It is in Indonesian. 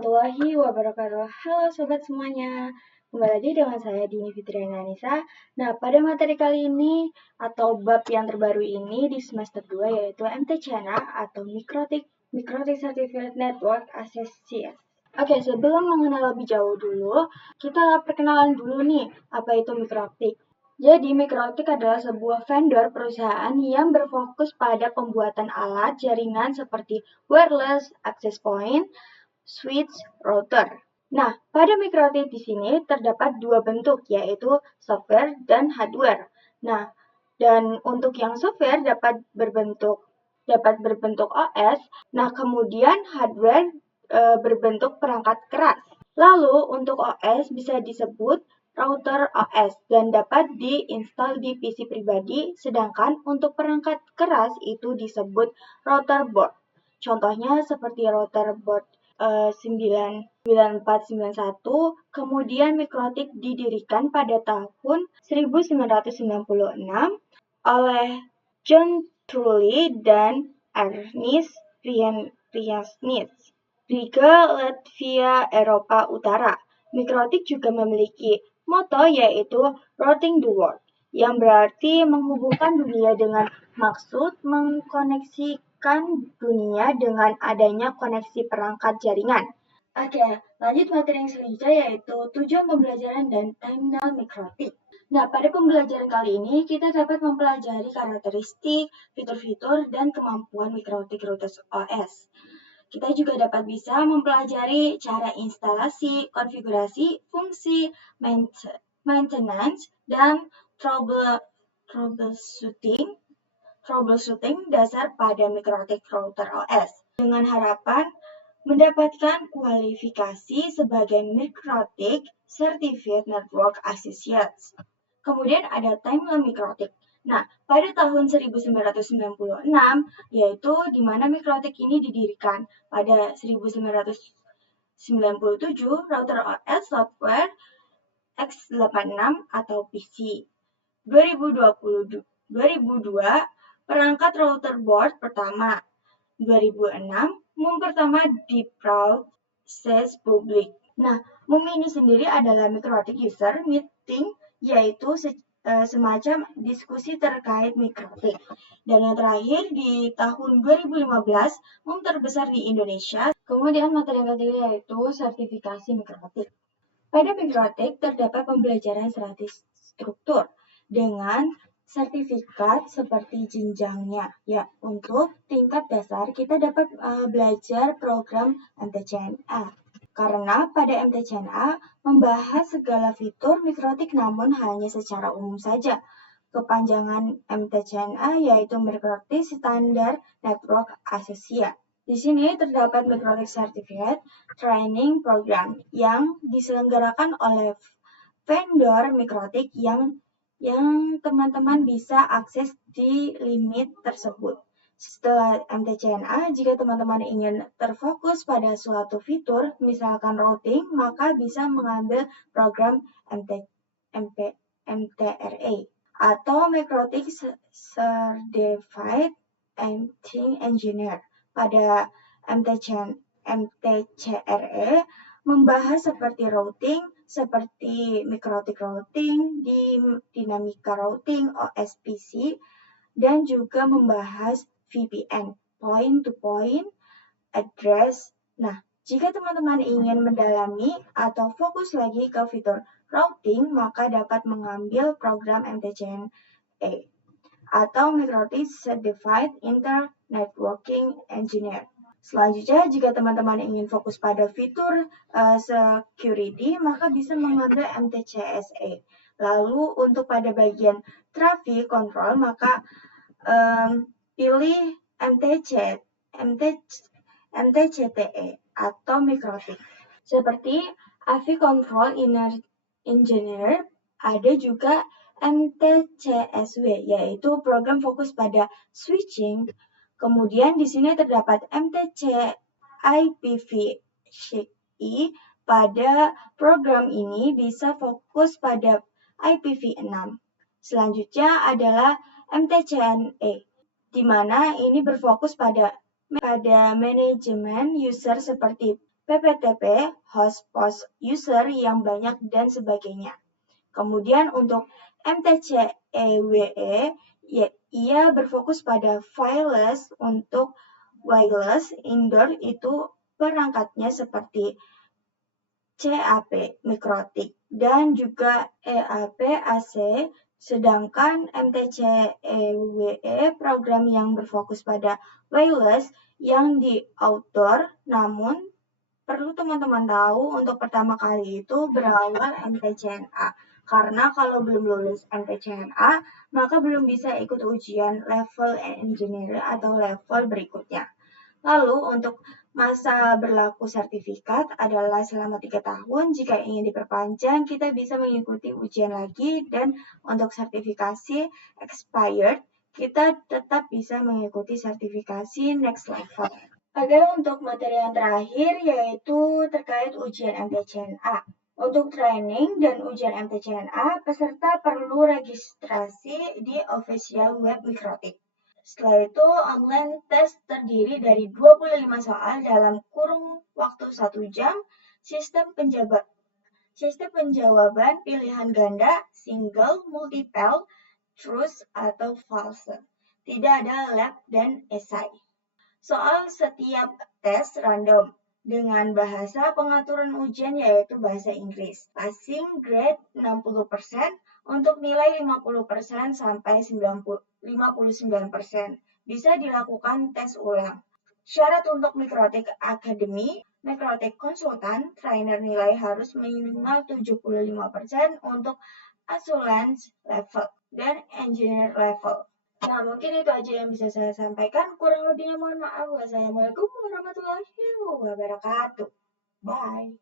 warahmatullahi wabarakatuh. Halo sobat semuanya, kembali lagi dengan saya Dini Fitriana Anissa. Nah, pada materi kali ini atau bab yang terbaru ini di semester 2 yaitu MTCNA atau Mikrotik Certificate Network Association. Oke, sebelum mengenal lebih jauh dulu, kita perkenalan dulu nih, apa itu Mikrotik. Jadi, Mikrotik adalah sebuah vendor perusahaan yang berfokus pada pembuatan alat jaringan seperti wireless, access point, switch, router. Nah, pada Mikrotik di sini terdapat dua bentuk, yaitu software dan hardware. Nah, dan untuk yang software dapat berbentuk OS. Nah, kemudian hardware berbentuk perangkat keras. Lalu untuk OS bisa disebut router OS dan dapat diinstal di PC pribadi, sedangkan untuk perangkat keras itu disebut router board. Contohnya seperti router board 9491, kemudian Mikrotik didirikan pada tahun 1996 oleh John Trulli dan Ernest Riasnitz di Latvia, Eropa Utara. Mikrotik juga memiliki moto yaitu Routing the World, yang berarti menghubungkan dunia dengan maksud mengkoneksikan dunia dengan adanya koneksi perangkat jaringan. Oke, lanjut materi yang selanjutnya yaitu tujuan pembelajaran dan timeline Mikrotik. Nah, pada pembelajaran kali ini kita dapat mempelajari karakteristik, fitur-fitur, dan kemampuan Mikrotik Routers OS. Kita juga dapat bisa mempelajari cara instalasi, konfigurasi, fungsi, maintenance, dan troubleshooting dasar pada Mikrotik Router OS. Dengan harapan mendapatkan kualifikasi sebagai Mikrotik Certificate Network Associates. Kemudian ada timeline Mikrotik. Nah, pada tahun 1996, yaitu di mana Mikrotik ini didirikan. Pada 1997, router OS software x86 atau PC. 2002, perangkat router board pertama. 2006, MUM pertama di proses publik. Nah, MUM ini sendiri adalah Mikrotik User Meeting, yaitu semacam diskusi terkait Mikrotik. Dan yang terakhir di tahun 2015, MUM terbesar di Indonesia. Kemudian materi yang ketiga yaitu sertifikasi Mikrotik. Pada Mikrotik terdapat pembelajaran struktur dengan sertifikat seperti jenjangnya. Ya, untuk tingkat dasar kita dapat belajar program MTCNA. Karena pada MTCNA membahas segala fitur Mikrotik namun hanya secara umum saja. Kepanjangan MTCNA yaitu Mikrotik Standard Network Association. Di sini terdapat Mikrotik Certificate Training Program yang diselenggarakan oleh vendor Mikrotik yang teman-teman bisa akses di limit tersebut. Setelah MTCNA, jika teman-teman ingin terfokus pada suatu fitur, misalkan routing, maka bisa mengambil program MTRA atau Mikrotik Certified Engineer. Pada MTCRE membahas seperti routing, seperti Mikrotik Routing, Dinamika Routing, OSPC, dan juga membahas VPN, Point to Point Address. Nah, jika teman-teman ingin mendalami atau fokus lagi ke fitur routing, maka dapat mengambil program MTCNA atau Mikrotik Certified Networking Engineer. Selanjutnya, jika teman-teman ingin fokus pada fitur security, maka bisa mengambil MTCSA. Lalu untuk pada bagian traffic control, maka pilih MTCTE atau Mikrotik. Seperti AV Control Engineer, ada juga MTCSW, yaitu program fokus pada switching. Kemudian di sini terdapat MTC IPv6. Pada program ini bisa fokus pada IPv6. Selanjutnya adalah MTCNA, di mana ini berfokus pada manajemen user seperti PPTP, host post user yang banyak, dan sebagainya. Kemudian untuk MTCEWE, ia berfokus pada wireless. Untuk wireless indoor itu perangkatnya seperti CAP mikrotik dan juga EAP AC, sedangkan MTCEWE program yang berfokus pada wireless yang di outdoor. Namun perlu teman-teman tahu untuk pertama kali itu berawal MTCNA. Karena kalau belum lulus MTCNA, maka belum bisa ikut ujian level engineer atau level berikutnya. Lalu untuk masa berlaku sertifikat adalah selama 3 tahun. Jika ingin diperpanjang, kita bisa mengikuti ujian lagi, dan untuk sertifikasi expired, kita tetap bisa mengikuti sertifikasi next level. Ada untuk materi yang terakhir, yaitu terkait ujian MTCNA. Untuk training dan ujian MTCNA, peserta perlu registrasi di official web Mikrotik. Setelah itu, online test terdiri dari 25 soal dalam kurun waktu 1 jam, sistem penjawaban pilihan ganda, single, multiple, truth, atau false. Tidak ada lab dan esai. Soal setiap tes random dengan bahasa pengaturan ujian yaitu bahasa Inggris. Passing grade 60% untuk nilai 50% sampai 59%. Bisa dilakukan tes ulang. Syarat untuk Mikrotik Academy, Mikrotik Konsultan, trainer nilai harus minimal 75% untuk Assurance level dan Engineer level. Nah, mungkin itu aja yang bisa saya sampaikan. Kurang lebihnya mohon maaf. Wassalamualaikum warahmatullahi wabarakatuh. Bye.